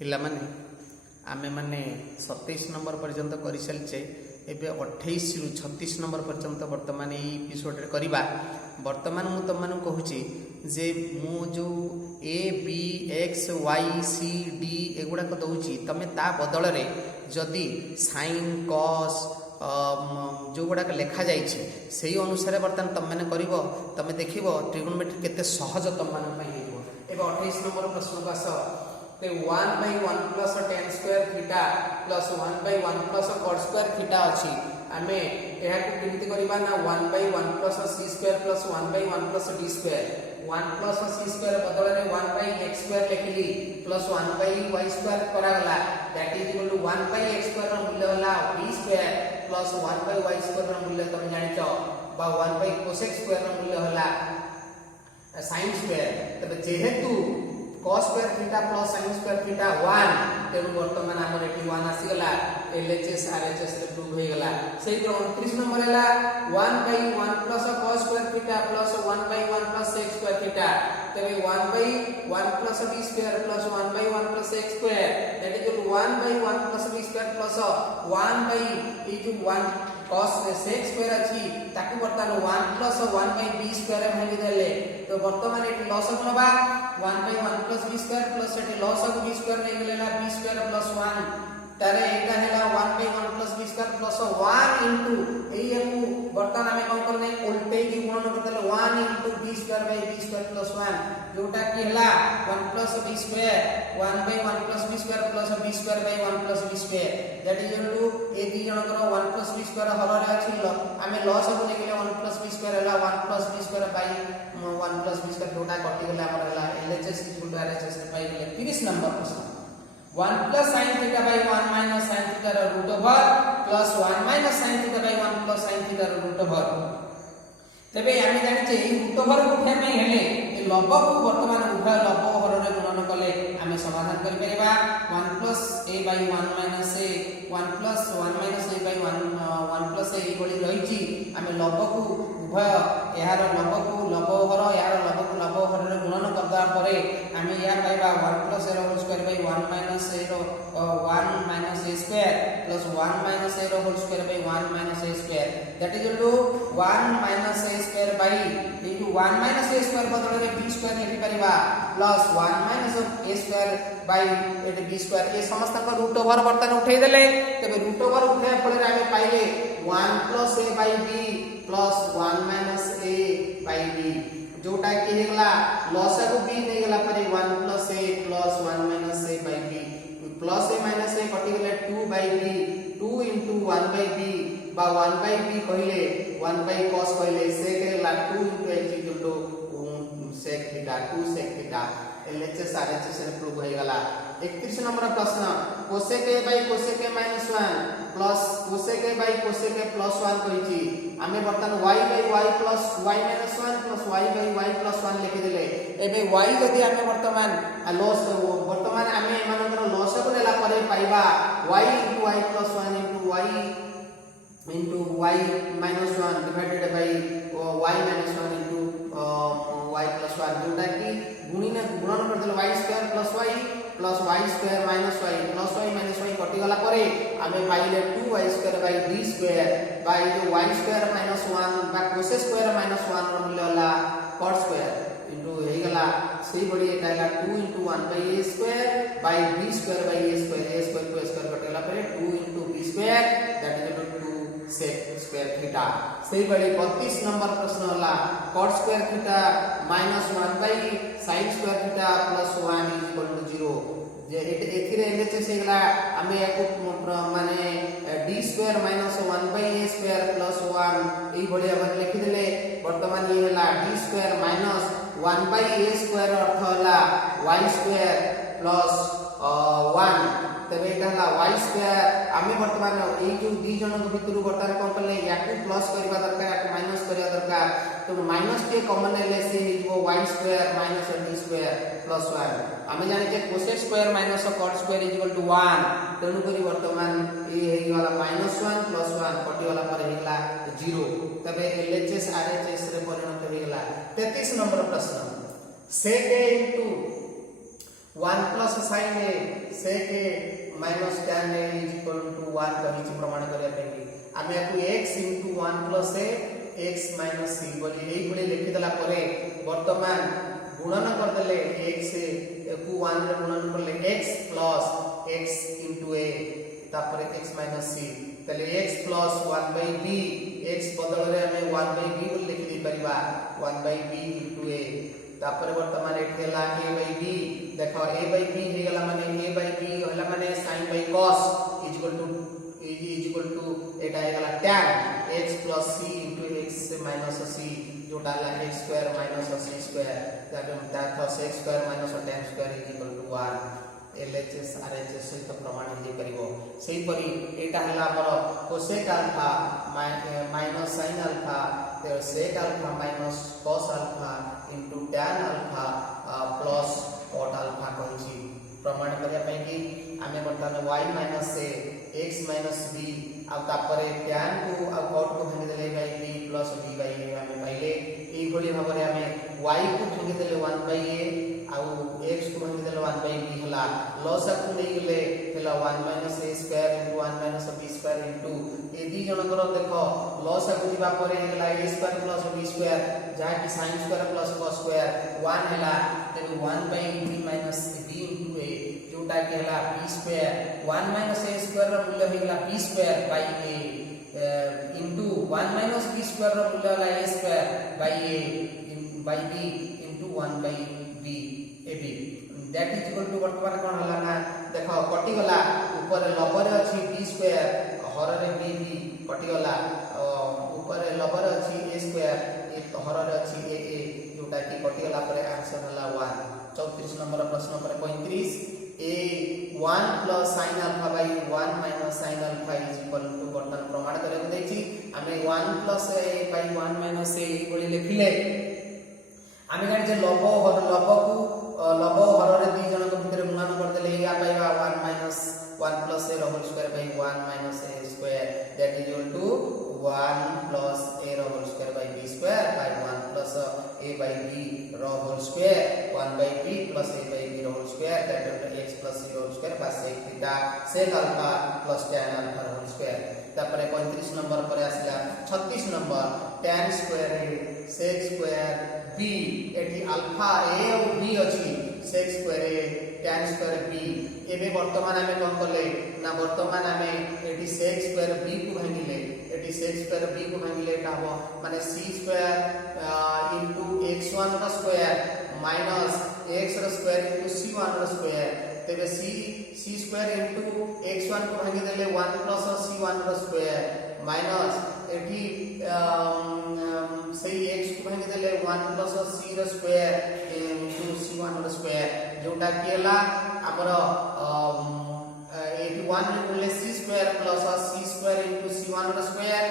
पिला माने आमे माने 27 नंबर पर्यंत कर सारी एबे 28 रु 36 नंबर पर्यंत वर्तमान ये एपिसोड रे करिबा। वर्तमान मु तुम मानू कहूची जे मु जो A B X Y C D एगुड़ाक दौची तमें ता बदल रे जदि साइन कॉस जो गुड़ाक लिखा जाइए से अनुसार बर्तमान तुम मैंने कर तुम देख ट्रिगोनोमेट्री केते सहज तुम मान 28 नंबर प्रश्न को आस 1/1 plus tan square theta plus 1/1 plus cot square theta अच्छी आम यह केमती करवा ना 1/1 plus c square plus 1/1 plus d square 1 plus c square बदल में 1/x स्क्वायर लिखली प्लस 1/y स्क्वायर करागला that is equal to 1/x square मूल्य होला b square plus 1/y square मूल्य तुम जानिଛ बा 1/cosec स्क्वायर मूल्य होला sin स्क्वायर। तबे जेहेतु cos square theta plus sin square theta 1 तेनु वर्तमान हमर एटी 1 आसी गला LHS RHS रे प्रूव हो गला। सही 29 नंबर हैला 1/1 plus cos square theta plus 1/1 plus sec square theta तबे 1/1 plus b square plus 1/1 plus x square that is 1/1 plus b square plus 1/1 cos sec square अछि ताकि वर्तमान 1 प्लस 1/b स्क्वायर भागी देले तो वर्तमान एटी लॉस होबा 1/1 plus b square plus eighty loss of b square नै गेलेला b स्क्वायर प्लस 1 तारे एटा हैला 1/1 plus b square plus 1 into एयकू वर्तमान हमें कोन करने उल्टे की गुणन करले 1 into b square by b square plus 1 जोटा की हैला 1 plus b square 1/1 plus b square plus b square by 1 plus b square that is equal to ए दी जनकर 1 प्लस b स्क्वायर हर रे अछि हमें लॉस हो ले गेले 1 प्लस b स्क्वायर हैला 1 plus b square by 1 plus b square जोटा कटि गेले हमर हैला LHS इक्वल टू RHS रे पाई गेले 30 नंबर प्रश्न 1 plus sin theta by 1 minus sin theta रो root over plus 1 minus sin theta by 1 plus sin theta रो रूट ओवर तबे आमे जानि जे ई रूट ओवर उठे में हेले ए लंब को वर्तमान उभय लंब हर रे गुणन कले आमे समाधान कर परबा 1 plus a by 1 minus a 1 plus 1 minus a by 1 plus a Eboli रहिची आमे लंब को उभय यार लंब को लंब हर यार लंब को लंब हर रे गुणन करदा परे आमे या पाइबा 1 plus a whole square by 1 minus a रो 1 minus a square plus 1 minus a रो whole square by 1 minus a square that is equal to 1 minus a square by into 1 minus a square बदल में b square लिखि परिबा plus 1 minus a square by एट b square ये समस्त का root over बर्तन उठै देले तबे रूट ओवर उठे फले आमे पाइले 1 plus a by b plus 1 minus a by b जोटा की हेगला लॉस को b नै गेला परे 1 plus a plus 1 minus a by b plus a minus a कटि गेले 2 by b 2 into 1 by b बा 1 by b कहिले 1 by cos कहिले sec हेगला 2 into x equal to sec theta 2 sec theta LHS RHS रे prove हो गला। 31 number प्रश्न cosec a by cosec a minus 1 plus cosec a by cosec a plus 1 कहिची आमे वर्तमान y by y plus y minus 1 plus y by y plus 1 लिखि देले एबे y जदी आमे वर्तमान लॉस वर्तमान आमे मानकर लॉस को लेला परे पाइबा y into y plus 1 into y minus 1 divided by y minus 1 into y plus 1 जोटा की गुणन कर देले y square plus y square minus y plus y minus y कटि गला परे आमे पाइले 2y square by d square by जो y स्क्वायर माइनस 1 बा cos स्क्वायर माइनस 1 रो मूल्य होला cot स्क्वायर इनटू हे गला सेही बडी एटा हैला 2 into 1 by a square by b square by a square को स्क्वायर कटि गला परे 2 into b square that is equal to sec square theta. सेही बडी 32 नंबर प्रश्न होला cot square theta minus 1 by sin square theta plus 1 is equal to 0 जे एथिरे LHS हेगला हमें याको माने d square minus 1 by a square plus 1 एई बडी हमर लिखि देले वर्तमान ये होला d square minus 1 by a square अर्थ होला y स्क्वायर plus 1 तबे एटा होला y स्क्वायर आमे वर्तमान ए जो दी जन भितरु वर्तमान कोन करले याकू प्लस करबा दरकार याकू माइनस करबा दरकार तो माइनस के कॉमन ले से हिजबो y square minus d square plus 1 आमे जाने जे cosec square minus cot square is equal to 1 तेनु करी वर्तमान ए हे गला -1 प्लस 1 कटि वाला पर हेगला 0 तबे LHS RHS रे परिणत हेगला। 33 नंबर प्रश्न sec a into 1 plus sin a sec a minus tan a is equal to 1 कहिछि प्रमाण करिया पे आमे को x into 1 plus a x minus c बोली एई बोली लिखि दला परे वर्तमान गुणन कर देले x को 1 रे गुणन करले x plus x into a तापरे x minus c तले x plus 1 by b x बदल रे हमें 1 by b बोली लिखि दै परिबा 1 by b into a तापर वर्तमान एठेला a by b देखो a by b हे गला माने a by b होला माने sin by cos is equal to एटा हे गला tan x plus c into x minus c जोटा ला x square minus c square that x square minus tan square is equal to 1 LHS RHS सहित प्रमाण हे परिबो सेही परी एटा हला हमर cosec alpha minus sin alpha there sec alpha minus cos alpha into tan alpha plus cot alpha कहिछि प्रमाण करिया पई कि आमे वर्तमान y minus a x minus b आ तापरे tan को आ cot को भांगी देले by b plus b by a आमे पाइले एई भली भाबरे आमे y को भांगी देले 1 by a आउ x को भांगी देले 1 by b हला लॉस को नै गेले हला 1 minus a square into 1 minus b square into ए दी जनकर देखो लॉस को दिबा परे हला a square plus b square जा कि sin square plus cos square 1 हला तेबे 1 by b minus b into a जोटा कि हला b square 1 minus a square रो मूल्य हेला b square by a into 1 minus b square रो मूल्य हला a square by a by b into 1 by b ab that is equal to वर्तमान कोन हला ना देखो कटि गला ऊपर लबर अछि b square हर रे b b कटि गला ऊपर लबर अछि a square ए हर रे अछि a a जोटा कि कटि गला परे आंसर हला 1 34 नंबर प्रश्न पर 35 a 1 plus sin alpha by 1 minus sin alpha is equal to वर्तमान प्रमाण करे दैछि हमें 1 plus a by 1 minus a बोली लिखिले आमे जानि जे लब को हर रे दी जन के भितर गुणन कर देले या पाइबा 1 minus 1 plus a whole square by 1 minus a square that is equal to 1 plus a whole square by b square by 1 plus a by b whole square 1 by b plus a by b whole square that is x plus c whole square by sec theta sec alpha plus tan alpha whole square तापरे 35 number पर आसिला 36 number tan square a sec square b एठी alpha a और b अछि sec square a tan square b एबे वर्तमान हमें कोन करले ना वर्तमान हमें एठी sec square b को भांगिले एठी sec square b को भांगिले एटा हो माने c square into x1 रो स्क्वायर minus x रो स्क्वायर into c1 रो स्क्वायर तेबे c square into x1 को भांगी देले 1 plus c1 रो स्क्वायर minus एठी सही x को भांगी देले 1 plus c रो स्क्वायर into c1 रो स्क्वायर जोटा केला हमर एठी 1 रे बोले c square plus c square into c1 रो स्क्वायर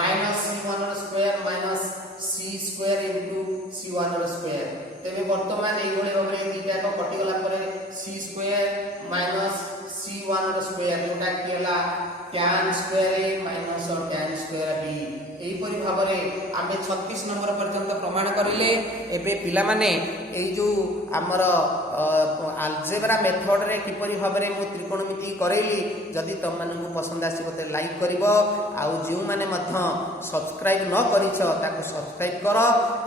minus c1 रो square minus c square into c1 रो स्क्वायर तेबे वर्तमान एई गोले भाबरे दीटा को कटि गला परे c स्क्वायर minus c1 रो स्क्वायर जोटा केला tan square a minus tan square b एई परि भाबरे आमे 36 नंबर पर्यंत प्रमाण करिले एबे पिला माने एई जो हमर अलजेब्रा मेथड रे किपरि भाबरे मु त्रिकोणमिति करैली जदि तम मानकु पसंद आसी बते लाइक करिवो आउ जे माने मध्य सब्सक्राइब न करिछ ताको सब्सक्राइब करो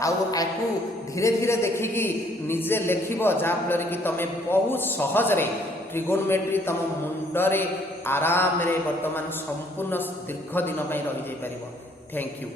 आउ आकु धीरे धीरे देखिकी निजे लेखिबो जा फलरे कि तमे बहुत सहज रे ट्रिगोनोमेट्री तम मुंडरे आराम रे वर्तमान संपूर्ण दीर्घ दिन पई रहि जाई परिबो थैंक यू।